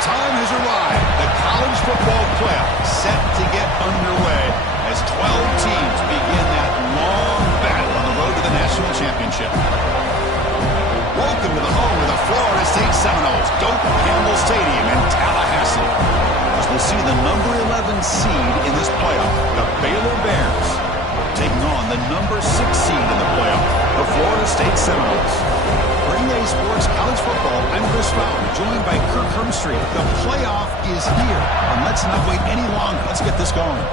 time has arrived. The college football playoff set to get underway as 12 teams begin that long battle on the road to the national championship. Welcome to the home of the Florida State Seminoles, Doak Campbell Stadium in Tallahassee. As we'll see the number 11 seed in this playoff, the Baylor Bears, taking on the number 6 seed in the playoff, the Florida State Seminoles. For EA Sports College Football, I'm Chris Fowler, joined by Kirk Hermstreet. The playoff is here, and let's not wait any longer. Let's get this going.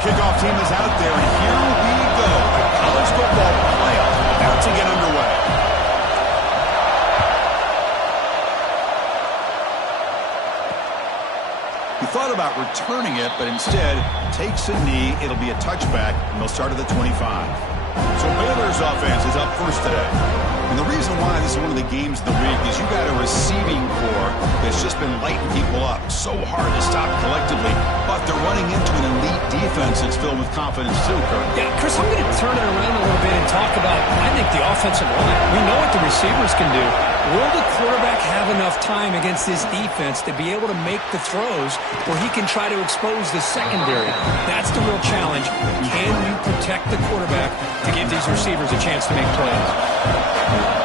Kickoff team is out there, and here we go. The college football playoff about to get underway. He thought about returning it, but instead takes a knee. It'll be a touchback, and they'll start at the 25. So Baylor's offense is up first today. And the reason why this is one of the games of the week is you got a receiving core that's just been lighting people up. So hard to stop collectively, but they're running into an elite defense that's filled with confidence too, Kurt. Yeah, Chris, I'm going to turn it around a little bit and talk about, I think, the offensive line. We know what the receivers can do. Will the quarterback have enough time against this defense to be able to make the throws where he can try to expose the secondary? That's the real challenge. Can you protect the quarterback to give these receivers a chance to make plays?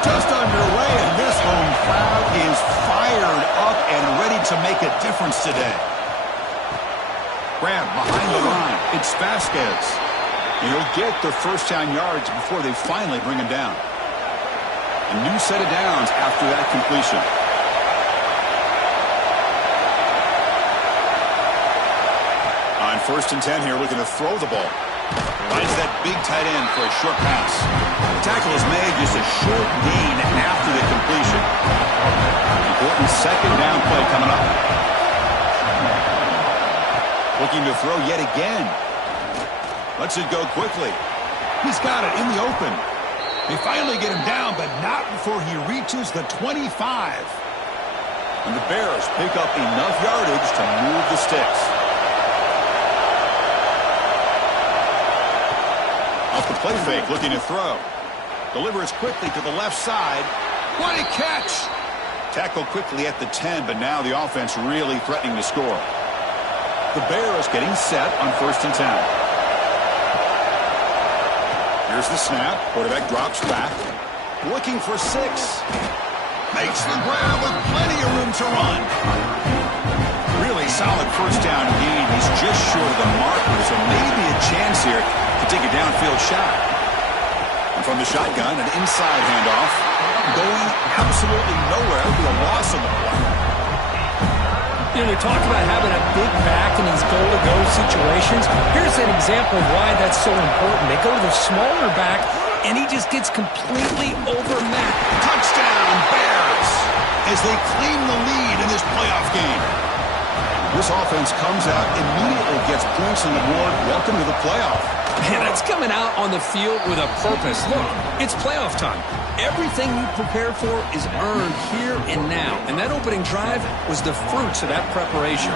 Just underway, and this home crowd is fired up and ready to make a difference today. Grab behind the line. It's Vasquez. He'll get the first down yards before they finally bring him down. A new set of downs after that completion. On 1st and 10 here, looking to throw the ball. Finds that big tight end for a short pass. The tackle is made, just a short gain after the completion. Important second down play coming up. Looking to throw yet again. Lets it go quickly. He's got it in the open. They finally get him down, but not before he reaches the 25. And the Bears pick up enough yardage to move the sticks. Off the play fake, looking to throw. Delivers quickly to the left side. What a catch! Tackle quickly at the 10, but now the offense really threatening to score. The Bears getting set on 1st and 10. Here's the snap. Quarterback drops back. Looking for 6. Makes the grab with plenty of room to run. Really solid first down gain. He's just short of the marker, so maybe a chance here to take a downfield shot. And from the shotgun, an inside handoff. Going absolutely nowhere. It'll be a loss on the play. You know, we talk about having a big back in these goal-to-go situations. Here's an example of why that's so important. They go to the smaller back, and he just gets completely overmatched. Touchdown, Bears, as they claim the lead in this playoff game. This offense comes out, immediately gets points on the board. Welcome to the playoff. Man, that's coming out on the field with a purpose. Look, it's playoff time. Everything you prepare for is earned here and now. And that opening drive was the fruits of that preparation.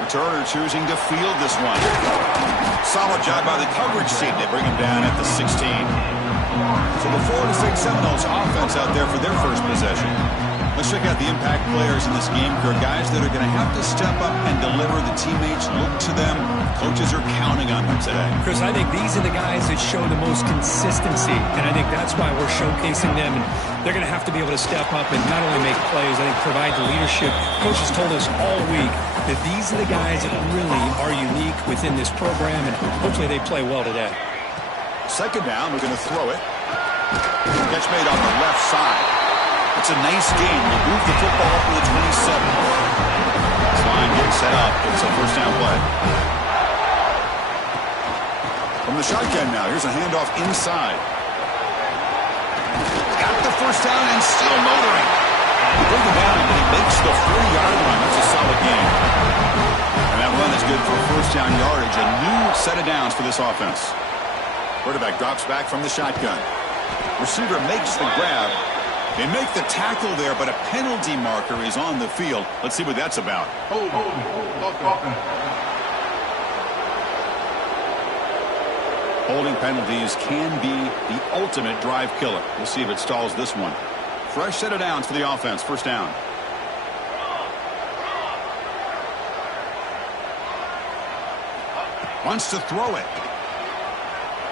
Returner choosing to field this one. Solid job by the coverage team. They bring him down at the 16. So the Florida State Seminoles offense out there for their first possession. Let's check out the impact players in this game. There are guys that are going to have to step up and deliver. The teammates look to them. Coaches are counting on them today. Chris, I think these are the guys that show the most consistency, and I think that's why we're showcasing them. And they're going to have to be able to step up and not only make plays, I think provide the leadership. Coaches told us all week that these are the guys that really are unique within this program, and hopefully they play well today. Second down, we're going to throw it. Catch made on the left side. It's a nice game. We move the football up to the 27. This line gets set up. It's a first down play. From the shotgun now, here's a handoff inside. Got the first down and still motoring. He bring him down, and he makes the 40-yard line. That's a solid game. And that run is good for first down yardage. A new set of downs for this offense. Quarterback drops back from the shotgun. Receiver makes the grab. They make the tackle there, but a penalty marker is on the field. Let's see what that's about. Holding penalties can be the ultimate drive killer. We'll see if it stalls this one. Fresh set of downs for the offense. First down. Wants to throw it.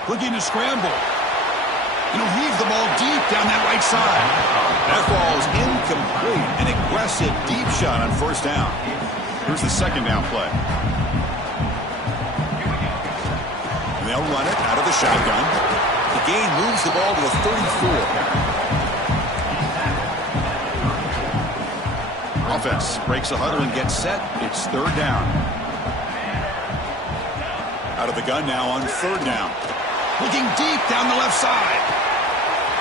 Looking to scramble. And he'll heave the ball deep down that right side. That ball is incomplete. An aggressive deep shot on first down. Here's the second down play. And they'll run it out of the shotgun. The gain moves the ball to the 34. Offense breaks a huddle and gets set. It's third down. Out of the gun now on third down. Looking deep down the left side.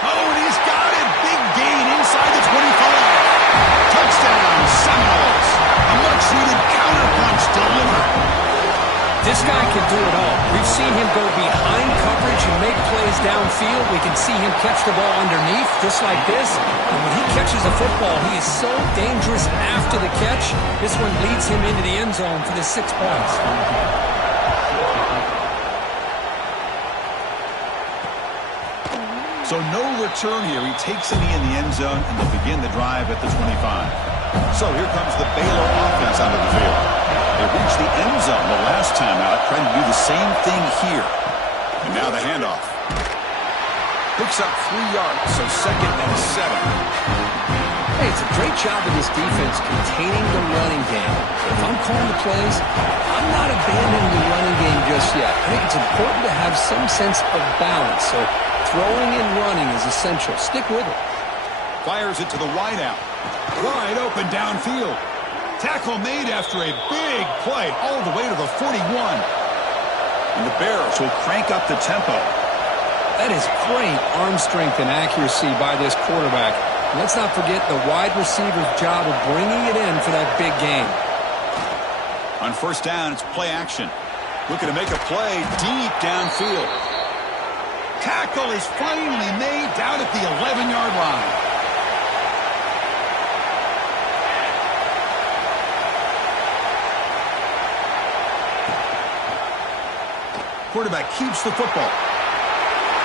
Oh, and he's got it. Big gain inside the 25. Touchdown, Seminoles. A much-needed counterpunch delivered. This guy can do it all. We've seen him go behind coverage and make plays downfield. We can see him catch the ball underneath just like this. And when he catches a football, he is so dangerous after the catch. This one leads him into the end zone for the 6 points. So no return here. He takes a knee in the end zone, and they'll begin the drive at the 25. So here comes the Baylor offense onto the field. They reached the end zone the last time out, trying to do the same thing here. And now the handoff. Picks up 3 yards, so second and 7. Hey, it's a great job of this defense containing the running game. If I'm calling the plays, I'm not abandoning the running game just yet. I think it's important to have some sense of balance. So throwing and running is essential. Stick with it. Fires it to the wideout. Wide open downfield. Tackle made after a big play all the way to the 41. And the Bears will crank up the tempo. That is great arm strength and accuracy by this quarterback. Let's not forget the wide receiver's job of bringing it in for that big game. On first down, it's play action. Looking to make a play deep downfield. Tackle is finally made down at the 11-yard line. Quarterback keeps the football.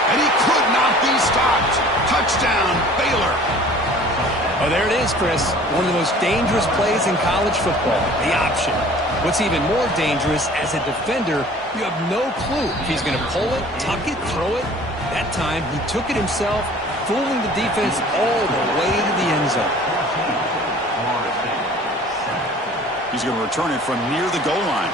And he could not be stopped. Touchdown, Baylor. Oh, there it is, Chris. One of the most dangerous plays in college football, the option. What's even more dangerous, as a defender, you have no clue if he's going to pull it, tuck it, throw it. That time, he took it himself, fooling the defense all the way to the end zone. He's going to return it from near the goal line.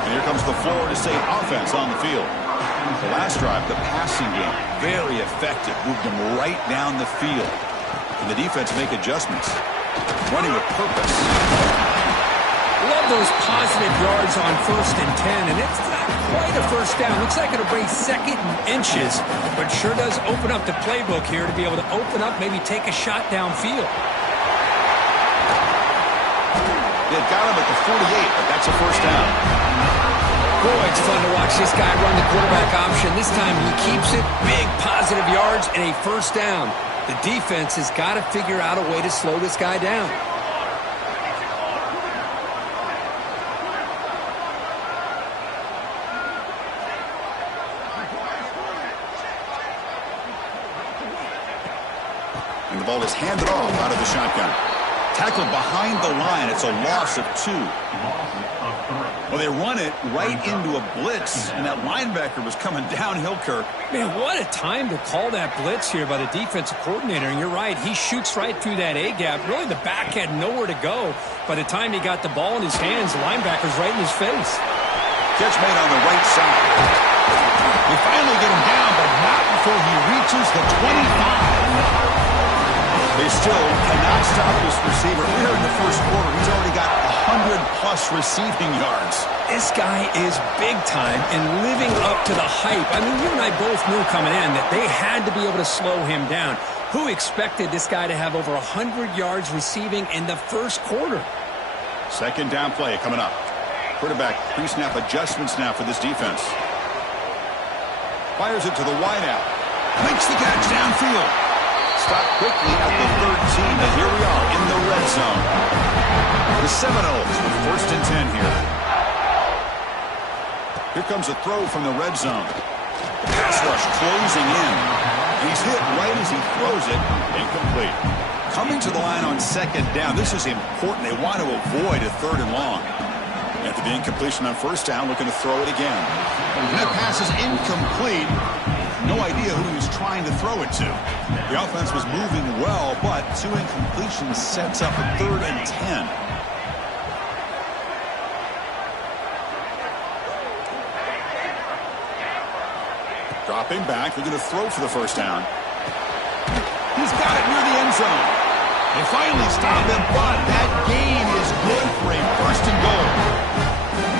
And here comes the Florida State offense on the field. The last drive, the passing game, very effective. Moved them right down the field. And the defense make adjustments. Running with purpose. Love those positive yards on 1st and 10, and it's not quite a first down. Looks like it'll bring second and inches, but sure does open up the playbook here to be able to open up, maybe take a shot downfield. They got him at the 48, but that's a first down. Boy, it's fun to watch this guy run the quarterback option. This time he keeps it, big positive yards, and a first down. The defense has got to figure out a way to slow this guy down. And the ball is handed off out of the shotgun. Tackled behind the line. It's a loss of 2. Well, they run it right into a blitz, and that linebacker was coming downhill, Kirk. Man, what a time to call that blitz here by the defensive coordinator. And you're right, he shoots right through that A-gap. Really, the back had nowhere to go. By the time he got the ball in his hands, the linebacker's right in his face. Catch made on the right side. They finally get him down, but not before he reaches the 25. They still cannot stop this receiver. Here in the first quarter, he's already got 100-plus receiving yards. This guy is big time and living up to the hype. I mean, you and I both knew coming in that they had to be able to slow him down. Who expected this guy to have over 100 yards receiving in the first quarter? Second down play coming up. Quarterback pre-snap adjustments now for this defense. Fires it to the wideout. Makes the catch downfield. Stopped quickly at the 13, but here we are in the red zone. The Seminoles with 1st and 10 here. Here comes a throw from the red zone. The pass rush closing in. He's hit right as he throws it. Incomplete. Coming to the line on 2nd down. This is important. They want to avoid a 3rd and long. After the incompletion on 1st down, looking to throw it again. And that pass is incomplete. No idea who he was trying to throw it to. The offense was moving well, but 2 incompletions sets up a 3rd and 10. Dropping back, looking to throw for the 1st down. He's got it near the end zone. They finally stop him, but that gain is good for a 1st and goal.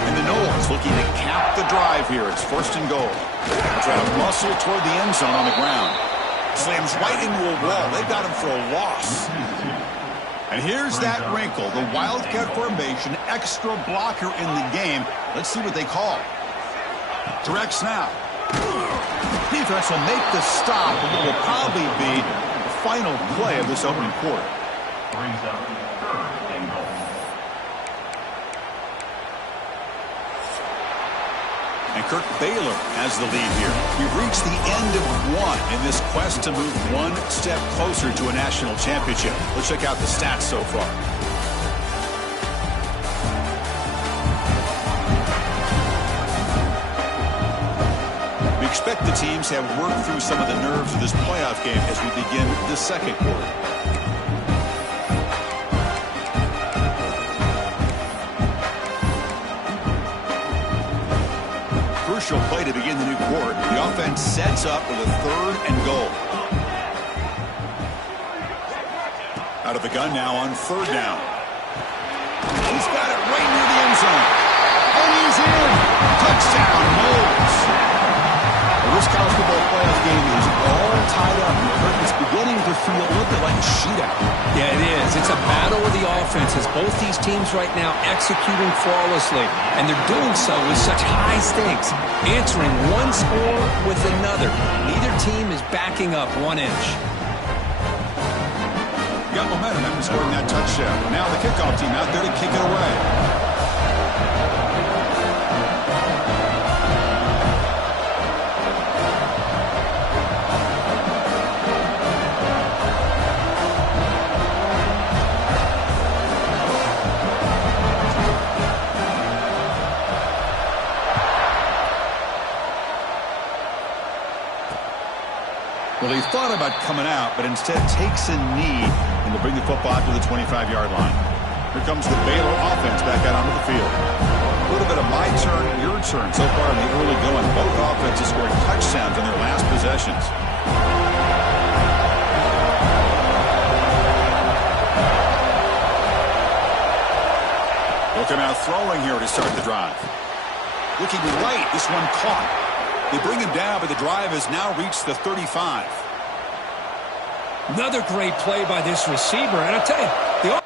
And the Noles looking to cap the drive here. It's 1st and goal. They're trying to muscle toward the end zone on the ground. Slams right into a wall. They've got him for a loss. And here's that wrinkle. The Wildcat formation, extra blocker in the game. Let's see what they call. Direct snap. Defense will make the stop, and it will probably be the final play of this opening quarter. And Kirk Baylor has the lead here. We've reached the end of 1 in this quest to move 1 step closer to a national championship. Let's check out the stats so far. We expect the teams to have worked through some of the nerves of this playoff game as we begin the 2nd quarter. Crucial play to begin the new quarter. The offense sets up with a 3rd and goal. Out of the gun now on 3rd down. He's got it right near the end zone. And he's in. Touchdown, Noles. Well, this college football playoff game is all tied up. It's beginning to feel a little bit like a shootout. Yeah, it is. It's a battle of the offenses. Both these teams right now executing flawlessly, and they're doing so with such high stakes, answering one score with another. Neither team is backing up 1 inch. Got momentum after scoring that touchdown. Now the kickoff team out there to kick it away. Well, he thought about coming out, but instead takes a knee and will bring the football out to the 25-yard line. Here comes the Baylor offense back out onto the field. A little bit of my turn, your turn so far in the early going. Both offenses scoring touchdowns on their last possessions. Looking out throwing here to start the drive. Looking right, this one caught. They bring him down, but the drive has now reached the 35. Another great play by this receiver, and I'll tell you, the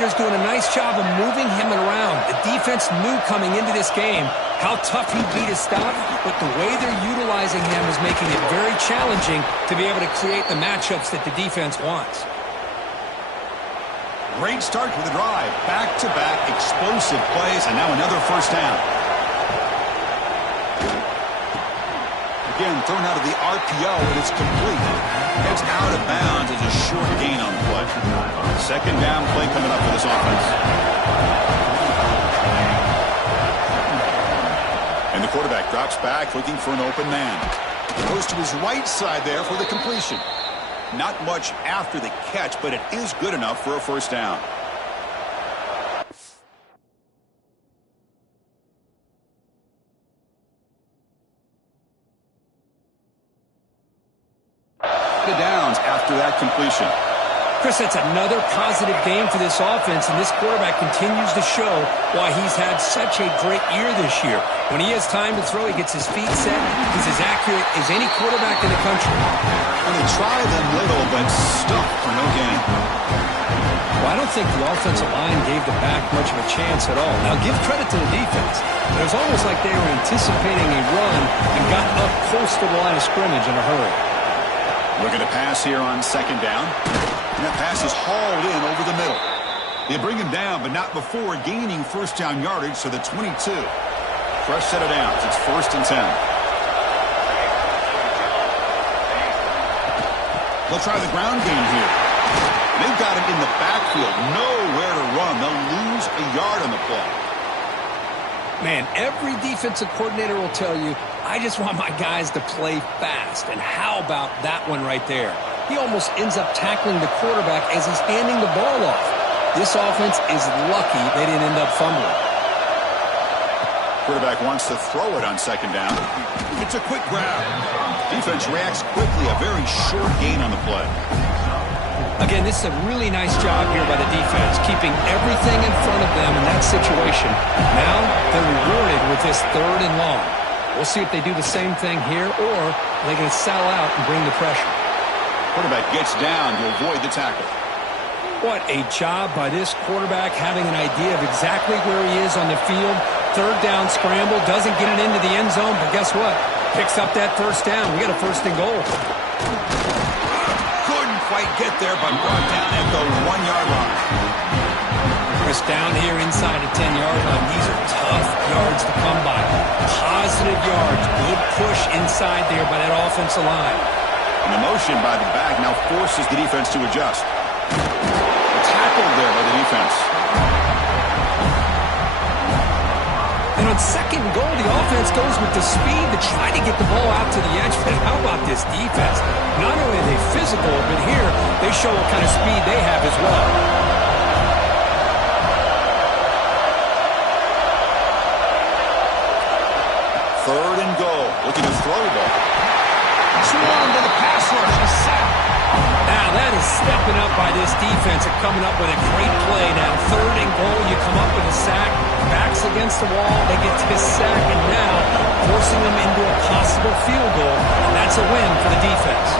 coordinator's doing a nice job of moving him around. The defense knew coming into this game how tough he'd be to stop, but the way they're utilizing him is making it very challenging to be able to create the matchups that the defense wants. Great start for the drive. Back-to-back explosive plays, and now another 1st down. Again, thrown out of the RPO, and it's complete. It's out of bounds as a short gain on the play. 2nd down play coming up for this offense. And the quarterback drops back, looking for an open man. Goes to his right side there for the completion. Not much after the catch, but it is good enough for a 1st down. Downs after that completion. Chris, that's a Another positive game for this offense, and this quarterback continues to show why he's had such a great year this year. When he has time to throw, he gets his feet set. He's as accurate as any quarterback in the country. And they try them little, but stuck for no gain. Well, I don't think the offensive line gave the back much of a chance at all. Now, give credit to the defense. It was almost like they were anticipating a run and got up close to the line of scrimmage in a hurry. Look at a pass here on second down. And that pass is hauled in over the middle. They bring him down, but not before gaining first down yardage to the 22. Fresh set of downs. It's 1st and 10. They'll try the ground game here. They've got him in the backfield. Nowhere to run. They'll lose a yard on the play. Man, every defensive coordinator will tell you, I just want my guys to play fast. And how about that one right there? He almost ends up tackling the quarterback as he's handing the ball off. This offense is lucky they didn't end up fumbling. Quarterback wants to throw it on second down. It's a quick grab. Defense reacts quickly. A very short gain on the play. Again, this is a really nice job here by the defense, keeping everything in front of them in that situation. Now they're rewarded with this 3rd and long. We'll see if they do the same thing here, or they're going to sell out and bring the pressure. Quarterback gets down to avoid the tackle. What a job by this quarterback, having an idea of exactly where he is on the field. 3rd down scramble, doesn't get it into the end zone, but guess what? Picks up that 1st down. We got a 1st and goal. Couldn't quite get there, but brought down at the 1-yard line. Chris, down here inside the 10-yard line. These are tough yards to come by. Positive yards. Good push inside there by that offensive line. And the motion by the back now forces the defense to adjust. Tackled there by the defense. And on 2nd and goal, the offense goes with the speed to try to get the ball out to the edge. But how about this defense? Not only are they physical, but here they show what kind of speed they have as well. 3rd and goal. Looking to throw the ball. Swung to the pass rush. He's sacked. Now that is stepping up by this defense and coming up with a great play. Now 3rd and goal, you come up with a sack. Backs against the wall. They get to this sack, and now forcing them into a possible field goal. And that's a win for the defense.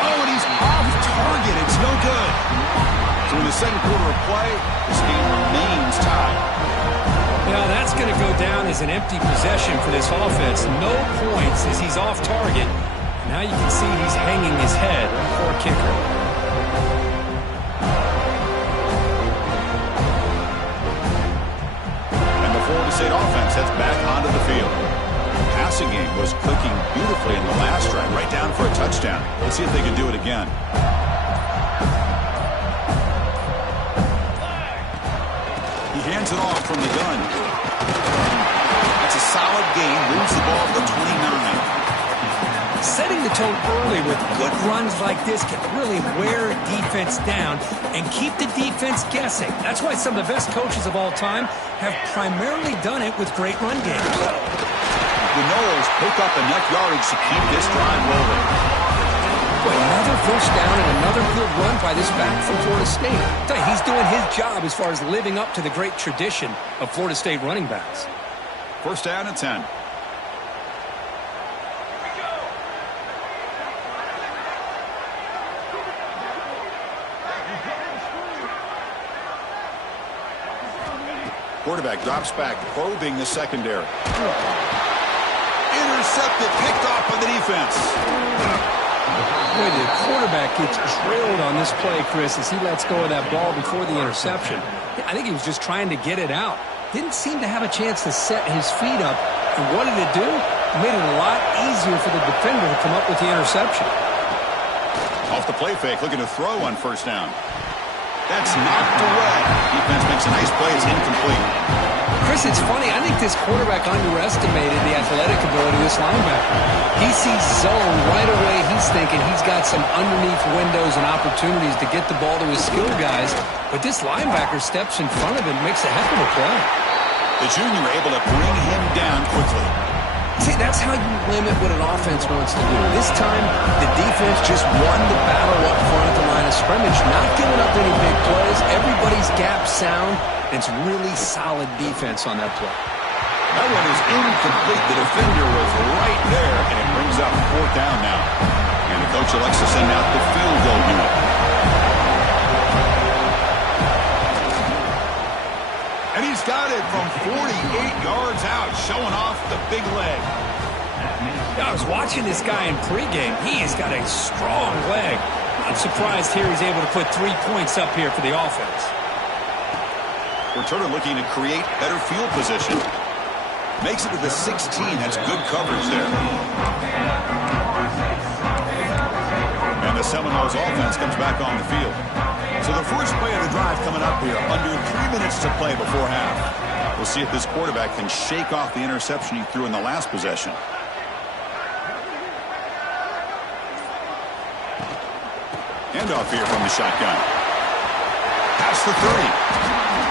Oh, and he's off target. It's no good. So in the 2nd quarter of play, this game remains tied. Now that's going to go down as an empty possession for this offense. No points as he's off target. Now you can see he's hanging his head. Poor kicker. And the Florida State offense heads back onto the field. The passing game was clicking beautifully in the last drive, right down for a touchdown. Let's see if they can do it again. He hands it off from the gun. That's a solid gain. Moves the ball to the 29. Setting the tone early with good runs like this can really wear a defense down and keep the defense guessing. That's why some of the best coaches of all time have primarily done it with great run games. The Noles pick up enough yardage to keep this drive rolling. Boy, another 1st down and another good run by this back from Florida State. He's doing his job as far as living up to the great tradition of Florida State running backs. 1st down and 10. Quarterback drops back, probing the secondary. Intercepted, picked off by the defense. Boy, the quarterback gets drilled on this play, Chris, as he lets go of that ball before the interception. I think he was just trying to get it out. Didn't seem to have a chance to set his feet up. And what did it do? It made it a lot easier for the defender to come up with the interception. Off the play fake, looking to throw on 1st down. That's knocked away. Defense makes a nice play. It's incomplete. Chris, it's funny. I think this quarterback underestimated the athletic ability of this linebacker. He sees zone right away. He's thinking he's got some underneath windows and opportunities to get the ball to his skill guys. But this linebacker steps in front of him, makes a heck of a play. The junior able to bring him down quickly. See, that's how you limit what an offense wants to do. This time, the defense just won the battle up front at the line of scrimmage, not giving up any big plays. Everybody's gap sound. It's really solid defense on that play. That one is incomplete. The defender was right there, and it brings up 4th down now. And the coach elects to send out the field goal unit. And he's got it from 48 yards out, showing off the big leg. I was watching this guy in pregame. He has got a strong leg. I'm surprised here he's able to put 3 points up here for the offense. Returner looking to create better field position. Makes it to the 16. That's good coverage there. And the Seminoles offense comes back on the field. So the first play of the drive coming up here. Under 3 minutes to play before half. We'll see if this quarterback can shake off the interception he threw in the last possession. Handoff here from the shotgun. Past the 30.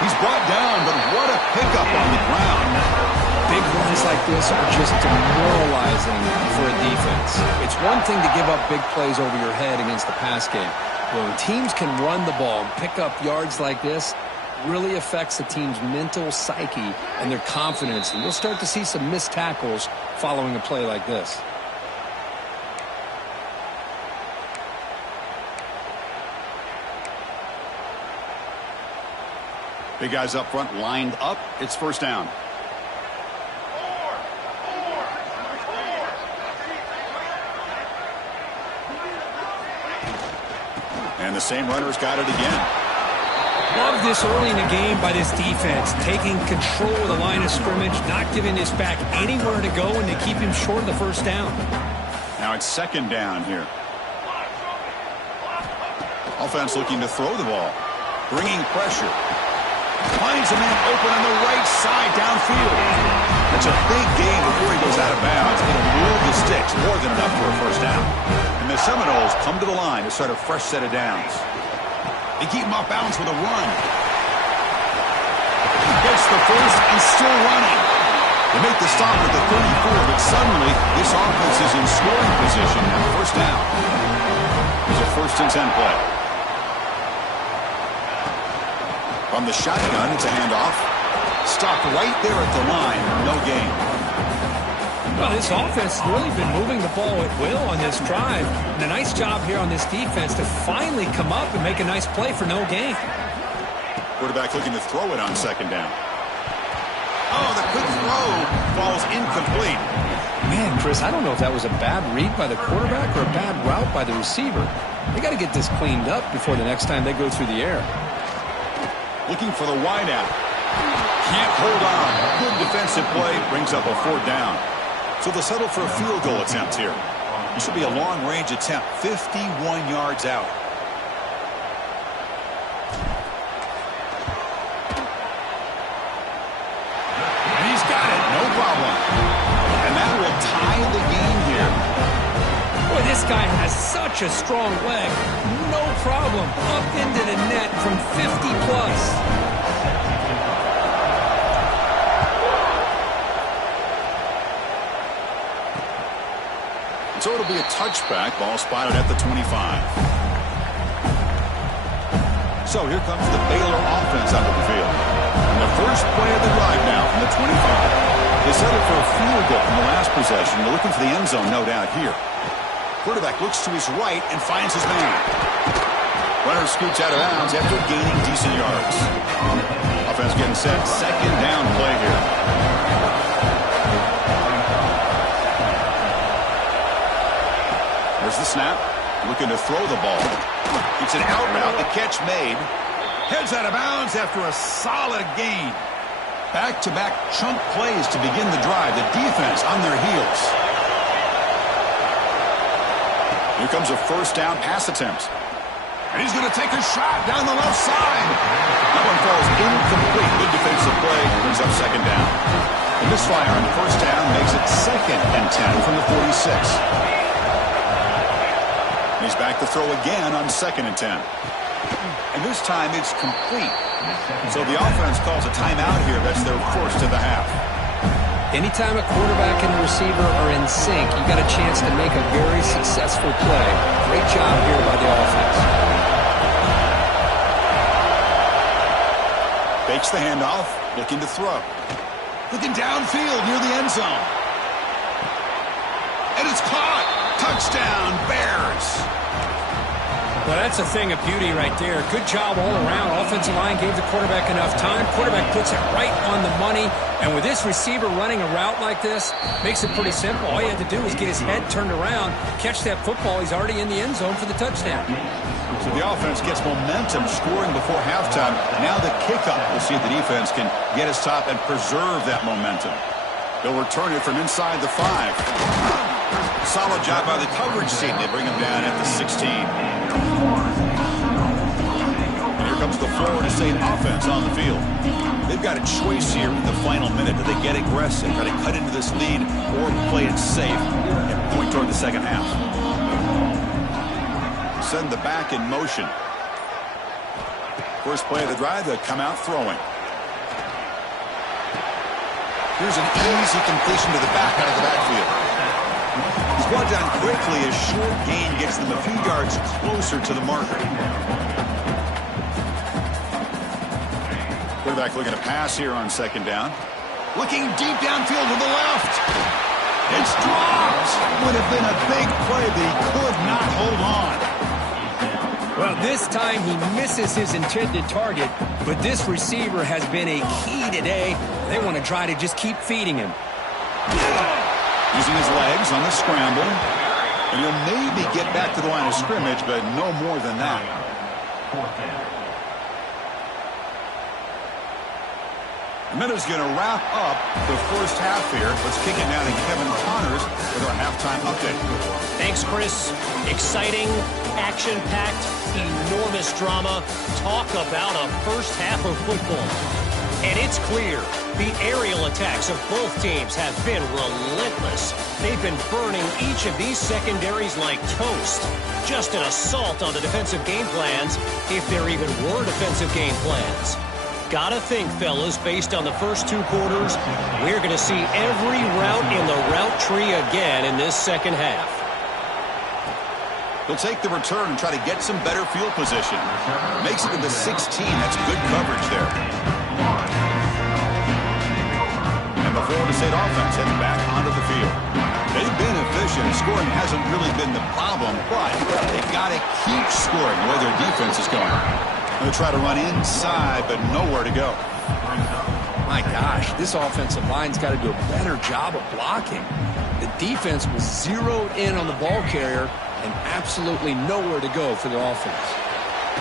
He's brought down, but what a pickup on the ground. Big runs like this are just demoralizing for a defense. It's one thing to give up big plays over your head against the pass game. But when teams can run the ball and pick up yards like this, really affects the team's mental psyche and their confidence. And you'll start to see some missed tackles following a play like this. Big guys up front lined up. It's 1st down. And the same runner's got it again. Love this early in the game by this defense, taking control of the line of scrimmage, not giving this back anywhere to go, and to keep him short of the 1st down. Now it's 2nd down here. Offense looking to throw the ball. Bringing pressure. Finds a man open on the right side downfield. That's a big gain before he goes out of bounds. It'll move the sticks, more than enough for a 1st down. And the Seminoles come to the line to start a fresh set of downs. They keep him off balance with a run. He gets the first and still running. They make the stop at the 34, but suddenly this offense is in scoring position at 1st down. There's a 1st and 10 play. From the shotgun, it's a handoff. Stopped right there at the line. No gain. Well, this offense has really been moving the ball at will on this drive. And a nice job here on this defense to finally come up and make a nice play for no gain. Quarterback looking to throw it on 2nd down. Oh, the quick throw falls incomplete. Man, Chris, I don't know if that was a bad read by the quarterback or a bad route by the receiver. They got to get this cleaned up before the next time they go through the air. Looking for the wideout. Can't hold on. Good defensive play. Brings up a 4th down. So they'll settle for a field goal attempt here. This will be a long-range attempt. 51 yards out. And he's got it. No problem. And that will tie the game here. Boy, this guy has such a strong leg. No problem. Up into the net from 50+. So it'll be a touchback. Ball spotted at the 25. So here comes the Baylor offense onto the field. And the first play of the drive now from the 25. They settled for a field goal from the last possession. They're looking for the end zone, no doubt, here. Quarterback looks to his right and finds his man. Runner scoots out of bounds after gaining decent yards. Offense getting set. 2nd down play here. There's the snap. Looking to throw the ball. It's an out route. The catch made. Heads out of bounds after a solid gain. Back-to-back chunk plays to begin the drive. The defense on their heels. Here comes a 1st down pass attempt. And he's going to take a shot down the left side. That one falls incomplete. Good defensive play. Brings up 2nd down. A misfire on 1st down makes it 2nd and 10 from the 46. He's back to throw again on 2nd and 10. And this time it's complete. So the offense calls a timeout here. That's their first of the half. Anytime a quarterback and a receiver are in sync, you got a chance to make a very successful play. Great job here by the offense. Fakes the handoff, looking to throw. Looking downfield near the end zone. And it's caught. Touchdown, Bears. Well, that's a thing of beauty right there. Good job all around. Offensive line gave the quarterback enough time. Quarterback puts it right on the money. And with this receiver running a route like this, makes it pretty simple. All he had to do was get his head turned around, catch that football. He's already in the end zone for the touchdown. So the offense gets momentum scoring before halftime. Now the kickoff. We'll see if the defense can get his top and preserve that momentum. They'll return it from inside the 5. Solid job by the coverage team. They bring him down at the 16. And here comes the Florida State offense on the field. They've got a choice here in the final minute. Do they get aggressive, try to cut into this lead, or play it safe and point toward the second half? Send the back in motion. First play of the drive, they come out throwing. Here's an easy completion to the back out of the backfield. He's brought down quickly. A short gain gets them a few yards closer to the marker. Quarterback looking to pass here on second down. Looking deep downfield to the left. It's dropped. Would have been a big play, but he could not hold on. Well, this time he misses his intended target, but this receiver has been a key today. They want to try to just keep feeding him. Using his legs on the scramble. And he'll maybe get back to the line of scrimmage, but no more than that. The minute's going to wrap up the first half here. Let's kick it now to Kevin Connors with our halftime update. Thanks, Chris. Exciting, action-packed, enormous drama. Talk about a first half of football. And it's clear the aerial attacks of both teams have been relentless. They've been burning each of these secondaries like toast. Just an assault on the defensive game plans, if there even were defensive game plans. Gotta think, fellas, based on the first 2 quarters, we're going to see every route in the route tree again in this second half. He'll take the return and try to get some better field position. Makes it to the 16. That's good coverage there. And the Florida State offense heading back onto the field. They've been efficient. Scoring hasn't really been the problem, but they've got to keep scoring the way their defense is going. They'll try to run inside, but nowhere to go. My gosh, this offensive line's got to do a better job of blocking. The defense was zeroed in on the ball carrier and absolutely nowhere to go for the offense.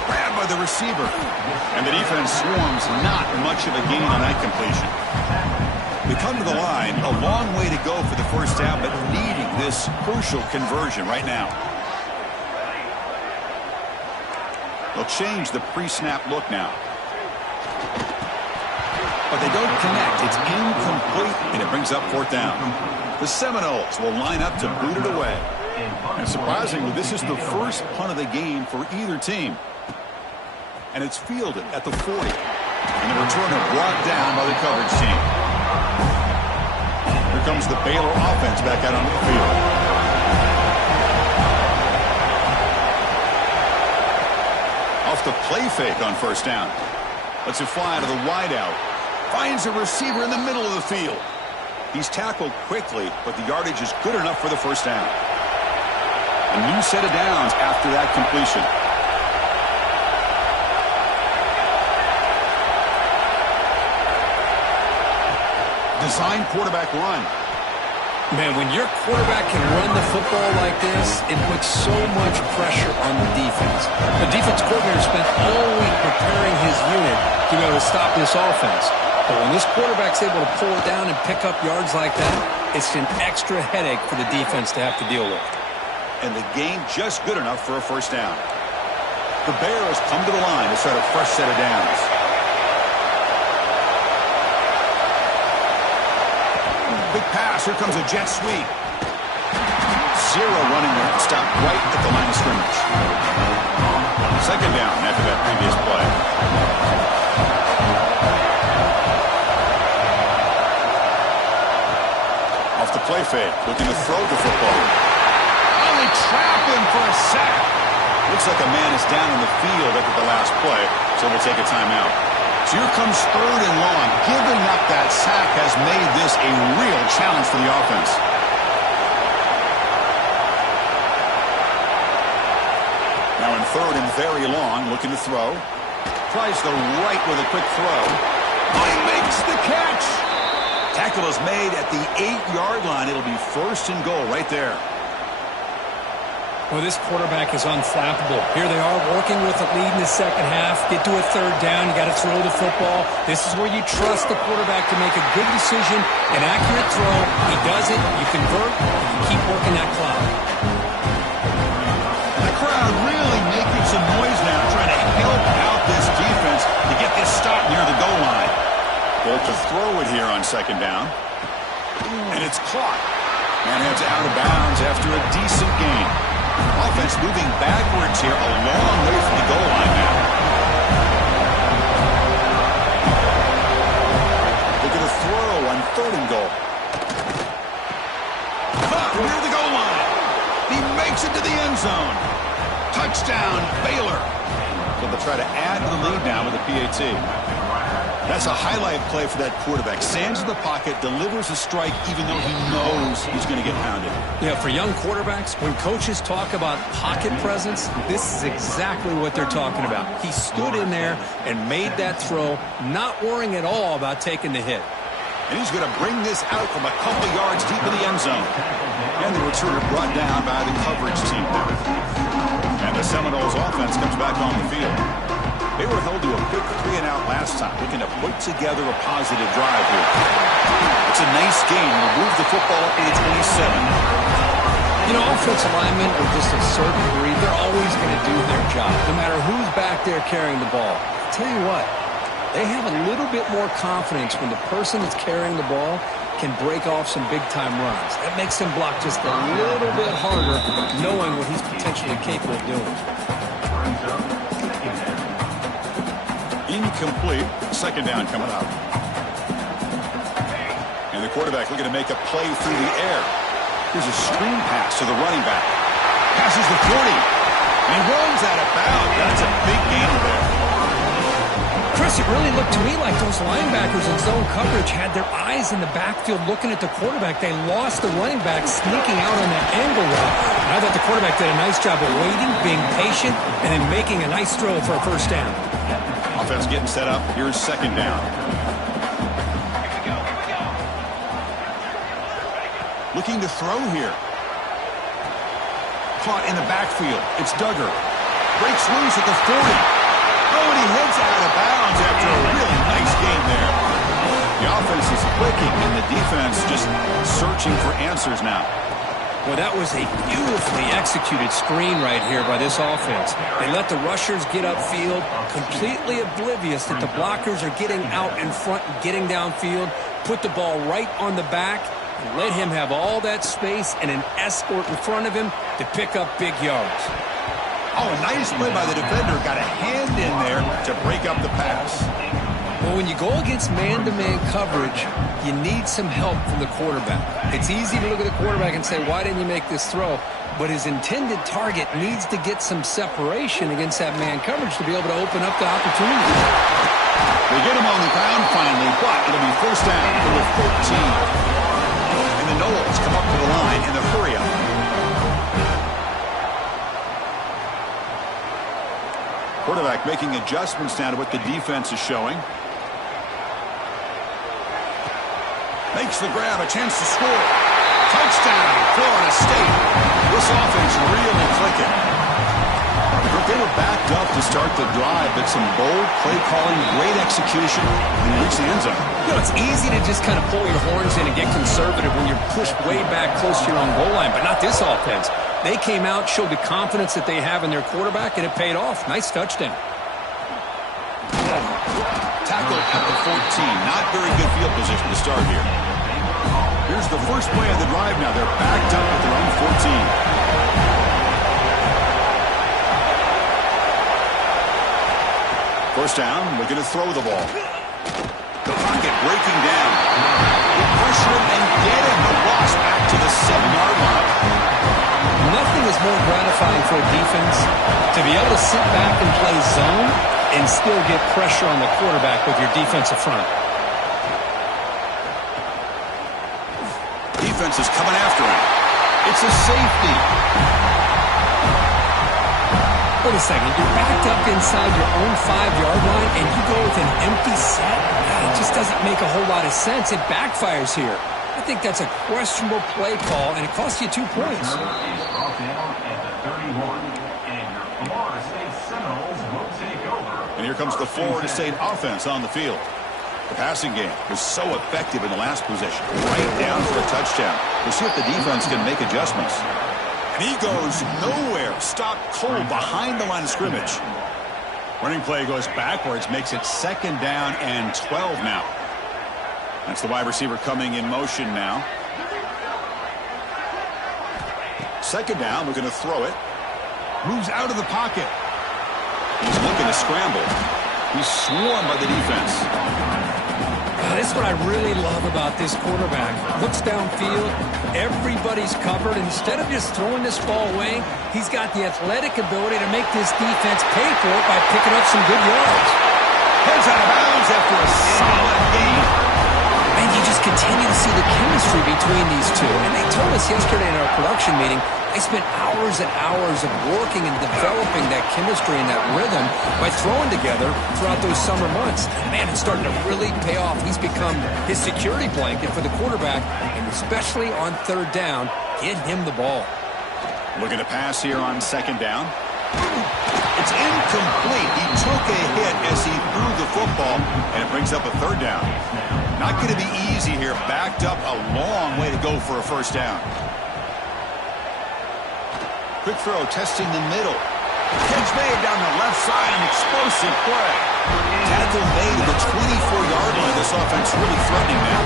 Grabbed by the receiver. And the defense swarms, not much of a gain on that completion. We come to the line, a long way to go for the first down, but needing this crucial conversion right now. They'll change the pre-snap look now. But they don't connect. It's incomplete, and it brings up fourth down. The Seminoles will line up to boot it away. And surprisingly, this is the first punt of the game for either team. And it's fielded at the 40. And the returner brought down by the coverage team. Here comes the Baylor offense back out onto the field. Off the play fake on first down. Lets it fly to the wideout. Finds a receiver in the middle of the field. He's tackled quickly, but the yardage is good enough for the first down. A new set of downs after that completion. Design quarterback run. Man, when your quarterback can run the football like this, it puts so much pressure on the defense. The defense coordinator spent all week preparing his unit to be able to stop this offense. But when this quarterback's able to pull it down and pick up yards like that, it's an extra headache for the defense to have to deal with. And the game just good enough for a first down. The Bears come to the line to start a fresh set of downs. Big pass. Here comes a jet sweep. Zero running there. Stopped right at the line of scrimmage. Second down after that previous play. play fake, looking to throw the football. Oh, they trap him for a sack. Looks like a man is down in the field after the last play, so we'll take a timeout. So here comes 3rd and long. Giving up that sack has made this a real challenge for the offense. Now in 3rd and very long, looking to throw. Tries the right with a quick throw. Oh, he makes the catch. Tackle is made at the 8-yard line. It'll be 1st and goal right there. Well, this quarterback is unflappable. Here they are working with a lead in the second half. Get to a 3rd down. You got to throw the football. This is where you trust the quarterback to make a good decision, an accurate throw. He does it. You convert. You keep working that clock. The crowd really making some noise now, trying to help out this defense to get this stop near the goal line. Bolt to throw it here on 2nd down. And it's caught. And heads out of bounds after a decent gain. Offense moving backwards here, a long way from the goal line now. Looking to throw on 3rd and goal. Caught near the goal line. He makes it to the end zone. Touchdown, Baylor. So they'll try to add to the lead now with a PAT. That's a highlight play for that quarterback. Stands in the pocket, delivers a strike even though he knows he's going to get pounded. Yeah, for young quarterbacks, when coaches talk about pocket presence, this is exactly what they're talking about. He stood in there and made that throw, not worrying at all about taking the hit. And he's going to bring this out from a couple yards deep in the end zone. And the returner brought down by the coverage team there. And the Seminoles offense comes back on the field. They were held to a quick 3-and-out last time, looking to put together a positive drive here. It's a nice game. We'll move the football up to the 27. You know, offensive linemen are just a certain breed. They're always going to do their job, no matter who's back there carrying the ball. I'll tell you what, they have a little bit more confidence when the person that's carrying the ball can break off some big-time runs. That makes them block just a little bit harder, knowing what he's potentially capable of doing. Incomplete. 2nd down coming up. And the quarterback looking to make a play through the air. Here's a screen pass to the running back. Passes the 40. And he runs out of bounds. That's a big gain there. Chris, it really looked to me like those linebackers in zone coverage had their eyes in the backfield looking at the quarterback. They lost the running back sneaking out on that angle route. And I thought the quarterback did a nice job of waiting, being patient, and then making a nice throw for a 1st down. Offense getting set up. Here's 2nd down. Looking to throw here. Caught in the backfield. It's Duggar. Breaks loose at the 40. Oh, and he heads out of bounds after a really nice game there. The offense is clicking, and the defense just searching for answers now. Well, that was a beautifully executed screen right here by this offense. They let the rushers get upfield, completely oblivious that the blockers are getting out in front and getting downfield, put the ball right on the back, and let him have all that space and an escort in front of him to pick up big yards. Oh, a nice play by the defender. Got a hand in there to break up the pass. Well, when you go against man-to-man coverage, you need some help from the quarterback. It's easy to look at the quarterback and say, why didn't you make this throw? But his intended target needs to get some separation against that man coverage to be able to open up the opportunity. They get him on the ground finally, but it'll be 1st down for the 14. And the Noles come up to the line in the hurry-up. Quarterback making adjustments now to what the defense is showing. Makes the grab, a chance to score. Touchdown, Florida State. This offense really clicking. They were backed up to start the drive, but some bold play calling, great execution, and they reached the end zone. You know, it's easy to just kind of pull your horns in and get conservative when you're pushed way back close to your own goal line, but not this offense. They came out, showed the confidence that they have in their quarterback, and it paid off. Nice touchdown. Tackled at the 14. Not very good field position to start here. Here's the first play of the drive now. They're backed up at their own 14. First down, looking to throw the ball. The pocket breaking down. pressure him and get him. The loss back to the 7-yard line. Nothing is more gratifying for a defense to be able to sit back and play zone and still get pressure on the quarterback with your defensive front. Defense is coming after him. It's a safety. Wait a second. You're backed up inside your own 5-yard line, and you go with an empty set? It just doesn't make a whole lot of sense. It backfires here. I think that's a questionable play call, and it costs you 2 points. And here comes the Florida State offense on the field. The passing game was so effective in the last possession. Right down for a touchdown. We'll see if the defense can make adjustments. And he goes nowhere. Stopped cold behind the line of scrimmage. Running play goes backwards, makes it 2nd down and 12 now. That's the wide receiver coming in motion now. 2nd down, looking to throw it. Moves out of the pocket. He's looking to scramble. He's swarmed by the defense. This is what I really love about this quarterback. Looks downfield, everybody's covered. Instead of just throwing this ball away, he's got the athletic ability to make this defense pay for it by picking up some good yards. Heads out of bounds after a solid game. And you just continue to see the chemistry between these two. And they told us yesterday in our production meeting, they spent hours and hours of working and developing that chemistry and that rhythm by throwing together throughout those summer months. And man, it's starting to really pay off. He's become his security blanket for the quarterback, and especially on 3rd down, get him the ball. Looking to pass here on 2nd down. It's incomplete. He took a hit as he threw the football, and it brings up a 3rd down. Not going to be easy here. Backed up a long way to go for a 1st down. Quick throw, testing the middle. Catch made down the left side, an explosive play. Tackle made at the 24-yard line. This offense really threatening now.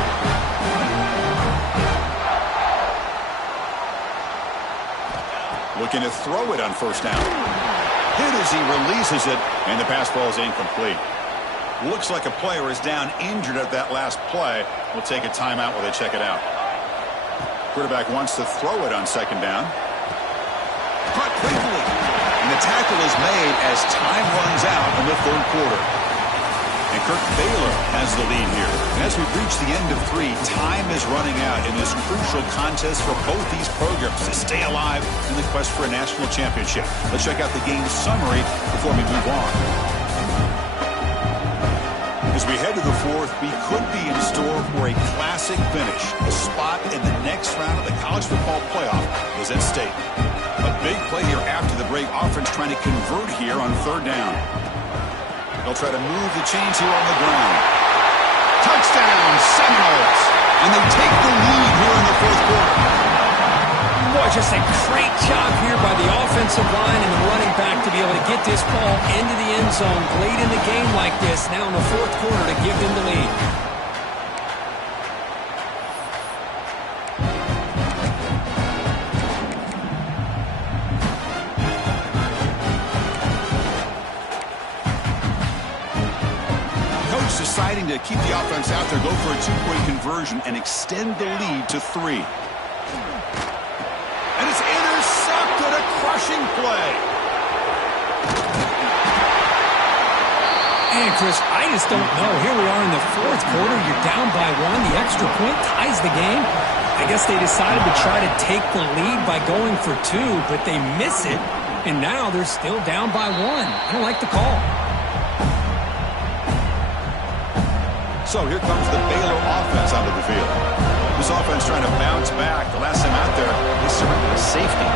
Looking to throw it on 1st down. Hit as he releases it, and the pass ball is incomplete. Looks like a player is down injured at that last play. We'll take a timeout while they check it out. Quarterback wants to throw it on 2nd down. Caught quickly, and the tackle is made as time runs out in the 3rd quarter. And Kirk Baylor has the lead here. And as we reach the end of 3, time is running out in this crucial contest for both these programs to stay alive in the quest for a national championship. Let's check out the game summary before we move on. As we head to the 4th, we could be in store for a classic finish. A spot in the next round of the college football playoff is at stake. A big play here after the break. Offense trying to convert here on 3rd down. They'll try to move the chains here on the ground. Touchdown, Seminoles. And they take the lead here in the 4th quarter. Boy, just a great job here by the offensive line and the running back to be able to get this ball into the end zone late in the game like this, now in the 4th quarter, to give them the lead. Coach deciding to keep the offense out there, go for a 2-point conversion, and extend the lead to 3. And it's intercepted, a crushing play. And, Chris, I just don't know. Here we are in the 4th quarter. You're down by 1. The extra point ties the game. I guess they decided to try to take the lead by going for 2, but they miss it. And now they're still down by 1. I don't like the call. So here comes the Baylor offense onto the field. This offense trying to bounce back. The last time out there, they surrendered a safety.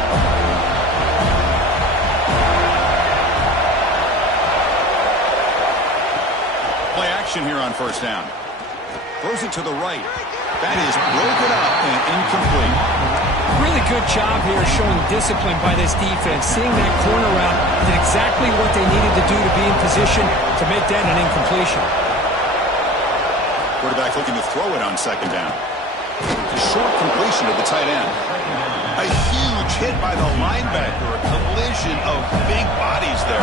Play action here on 1st down. Throws it to the right. That is broken up and incomplete. Really good job here showing discipline by this defense. Seeing that corner route did exactly what they needed to do to be in position to make that an incompletion. Quarterback looking to throw it on 2nd down. A short completion to the tight end. A huge hit by the linebacker. A collision of big bodies there.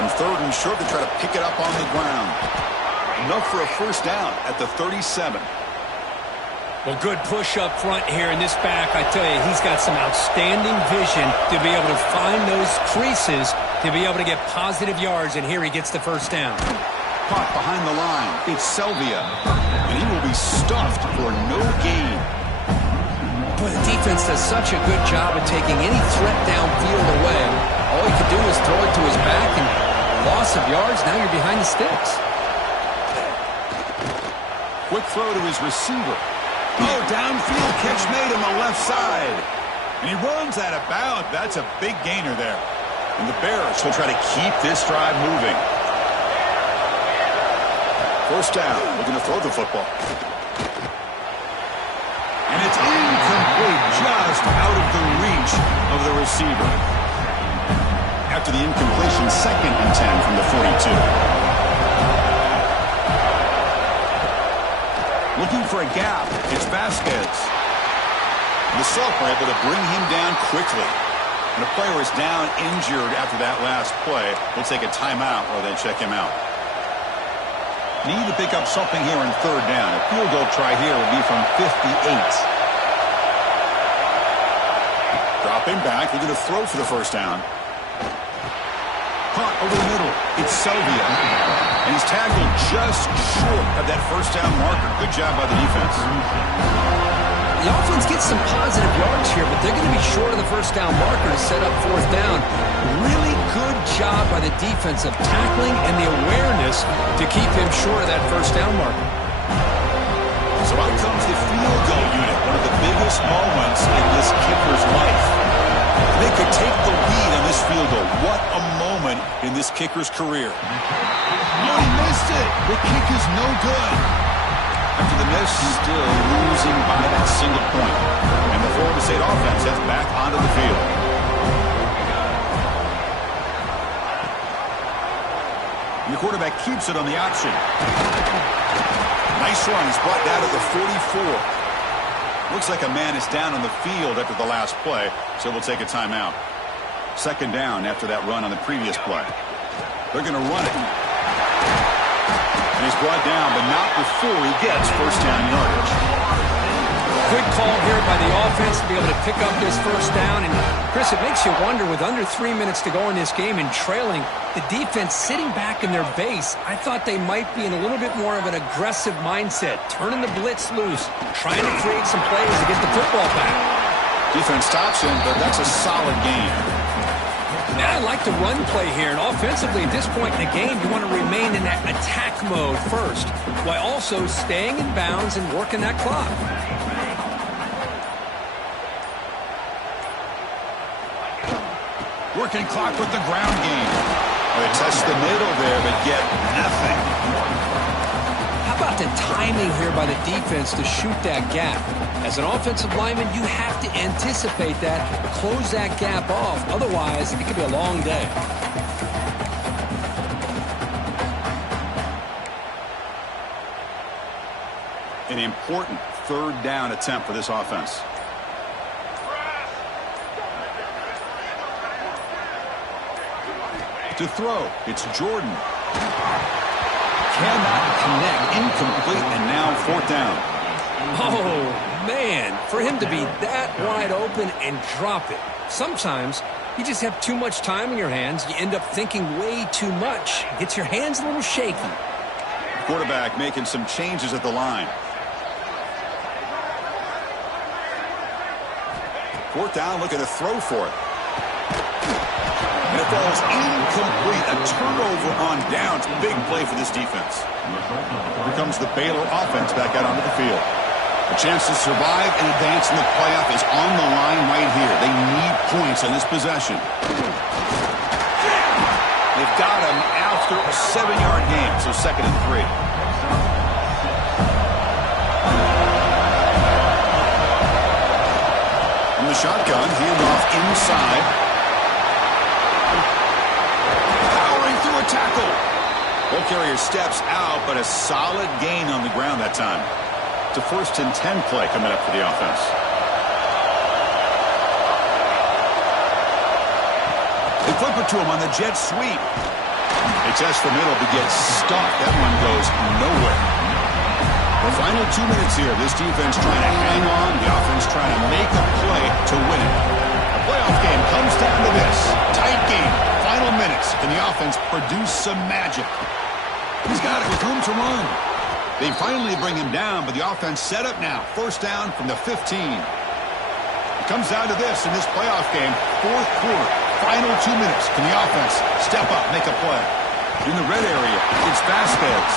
On 3rd and him short to try to pick it up on the ground. Enough for a first down at the 37. Well, good push up front here in this back. I tell you, he's got some outstanding vision to be able to find those creases to be able to get positive yards, and here he gets the first down. Caught behind the line. It's Selvia, and he will be stuffed for no gain. Boy, the defense does such a good job of taking any threat downfield away. All he could do is throw it to his back, and loss of yards, now you're behind the sticks. Quick throw to his receiver. Oh, downfield catch made on the left side. And he runs out of bounds. That's a big gainer there. And the Bears will try to keep this drive moving. First down, looking to throw the football. And it's incomplete, just out of the reach of the receiver. After the incompletion, 2nd and 10 from the 42. Looking for a gap, it's Vasquez. The Silk are able to bring him down quickly. And the player is down injured after that last play. We'll take a timeout while they check him out. Need to pick up something here in 3rd down. A field goal try here will be from 58. Dropping back, they're going to throw for the first down. Caught over the middle. It's Selvia. And he's tackled just short of that first down marker. Good job by the defense. The offense gets some positive yards here, but they're going to be short of the first down marker to set up 4th down. Really good job by the defense of tackling and the awareness to keep him short of that first down marker. So out comes the field goal unit, one of the biggest moments in this kicker's life. They could take the lead on this field goal. What a moment in this kicker's career. Oh, he missed it. The kick is no good. After the miss, still losing by that single point. And the Florida State offense heads back onto the field. And the quarterback keeps it on the option. Nice run. He's brought down to the 44. Looks like a man is down on the field after the last play, so we'll take a timeout. 2nd down after that run on the previous play. They're going to run it. And he's brought down, but not before he gets first down yardage. Good call here by the offense to be able to pick up this first down. And, Chris, it makes you wonder, with under 3 minutes to go in this game and trailing, the defense sitting back in their base, I thought they might be in a little bit more of an aggressive mindset, turning the blitz loose, trying to create some plays to get the football back. Defense stops him, but that's a solid game. Now, I like the run play here, and offensively at this point in the game, you want to remain in that attack mode first, while also staying in bounds and working that clock. Working clock with the ground game. They test the middle there, but get nothing. How about the timing here by the defense to shoot that gap? As an offensive lineman, you have to anticipate that, close that gap off. Otherwise, it could be a long day. An important 3rd down attempt for this offense. To throw, it's Jordan. Cannot connect, incomplete, and now 4th down. Oh, man, for him to be that wide open and drop it. Sometimes you just have too much time in your hands. You end up thinking way too much. It gets your hands a little shaky. Quarterback making some changes at the line. 4th down, looking to throw for it. And it falls incomplete. A turnover on downs. Big play for this defense. Here comes the Baylor offense back out onto the field. A chance to survive and advance in the playoff is on the line right here. They need points on this possession. They've got him after a 7-yard gain, so 2nd and 3. From the shotgun, handoff inside. Tackle. Ball carrier steps out, but a solid gain on the ground that time. It's a 1st and 10 play coming up for the offense. They flip it to him on the jet sweep. They test the middle, but gets stuck. That one goes nowhere. The final 2 minutes here. This defense trying to hang on. The offense trying to make a play to win it. The playoff game comes down to this. Tight game. Final minutes. Can the offense produce some magic? He's got it with room to run. They finally bring him down, but the offense set up now. First down from the 15. It comes down to this in this playoff game. Fourth quarter. Final 2 minutes. Can the offense step up, make a play? In the red area, it's Vasquez.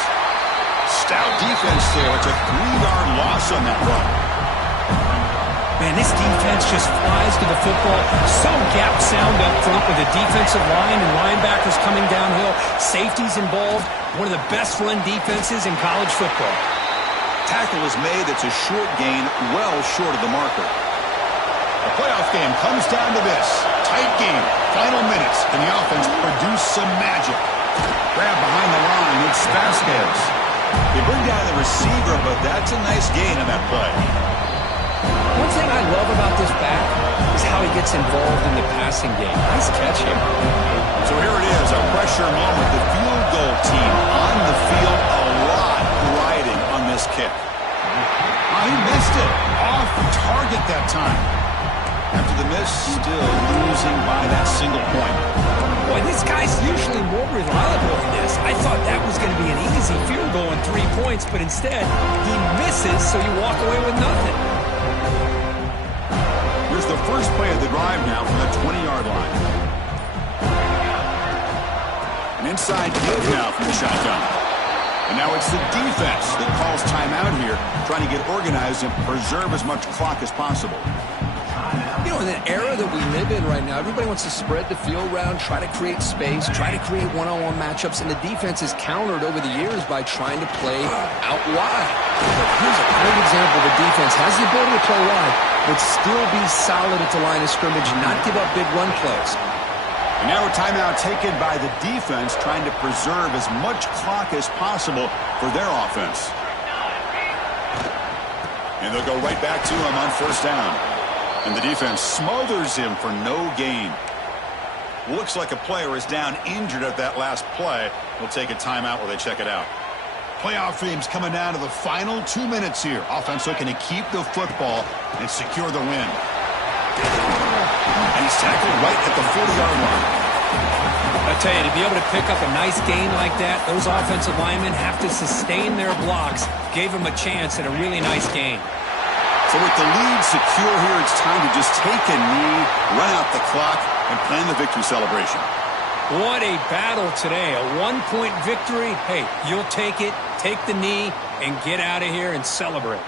Stout defense there. It's a 3-yard loss on that run. Man, this defense just flies to the football. So gap sound up front with the defensive line and linebackers coming downhill. Safeties involved. One of the best run defenses in college football. Tackle is made. It's a short gain, well short of the marker. The playoff game comes down to this. Tight game. Final minutes. Can the offense produce some magic? Grab behind the line. It's Vasquez. They bring down the receiver, but that's a nice gain on that play. One thing I love about this back is how he gets involved in the passing game. Nice catch here. So here it is, a pressure moment. The field goal team on the field, a lot riding on this kick. Oh, he missed it. Off target that time. After the miss, still losing by that single point. Boy, this guy's usually more reliable than this. I thought that was going to be an easy field goal and 3 points, but instead, he misses, so you walk away with nothing. Here's the first play of the drive now from the 20-yard line. An inside give now from the shotgun. And now it's the defense that calls timeout here, trying to get organized and preserve as much clock as possible. You know, in the era that we live in right now, everybody wants to spread the field around, try to create space, try to create one-on-one matchups, and the defense is countered over the years by trying to play out wide. But here's a great example. The defense has the ability to play wide, but still be solid at the line of scrimmage, not give up big run plays. And now a timeout taken by the defense, trying to preserve as much clock as possible for their offense. And they'll go right back to him on first down. And the defense smothers him for no gain. Looks like a player is down injured at that last play. We'll take a timeout while they check it out. Playoff games coming down to the final 2 minutes here. Offense looking to keep the football and secure the win. And he's tackled right at the 40-yard line. I tell you, to be able to pick up a nice gain like that, those offensive linemen have to sustain their blocks. Gave him a chance at a really nice gain. So with the lead secure here, it's time to just take a knee, run out the clock, and plan the victory celebration. What a battle today. A 1-point victory. Hey, you'll take it, take the knee, and get out of here and celebrate.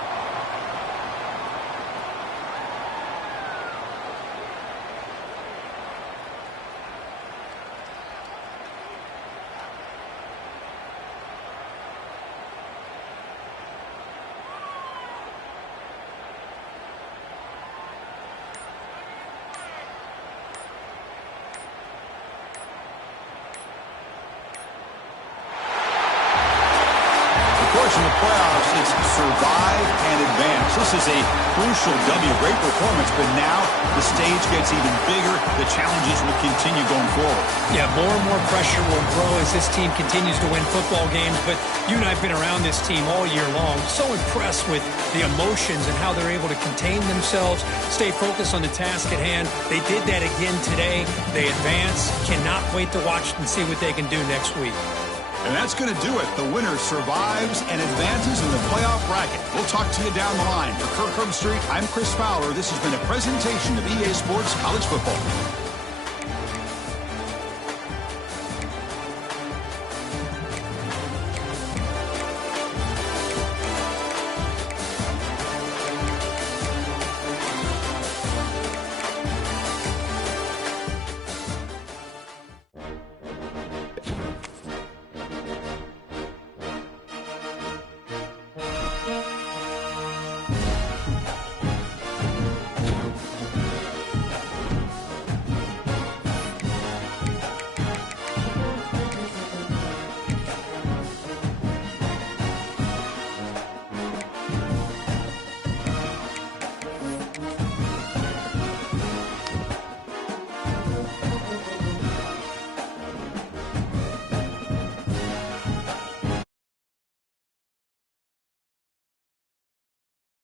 In the playoffs, it's survive and advance. This is a crucial W. Great performance, but now the stage gets even bigger. The challenges will continue going forward. Yeah, more and more pressure will grow as this team continues to win football games. But you and I have been around this team all year long. So impressed with the emotions and how they're able to contain themselves, stay focused on the task at hand. They did that again today. They advance. Cannot wait to watch and see what they can do next week. And that's going to do it. The winner survives and advances in the playoff bracket. We'll talk to you down the line. For Kirk Herbstreit, I'm Chris Fowler. This has been a presentation of EA Sports College Football.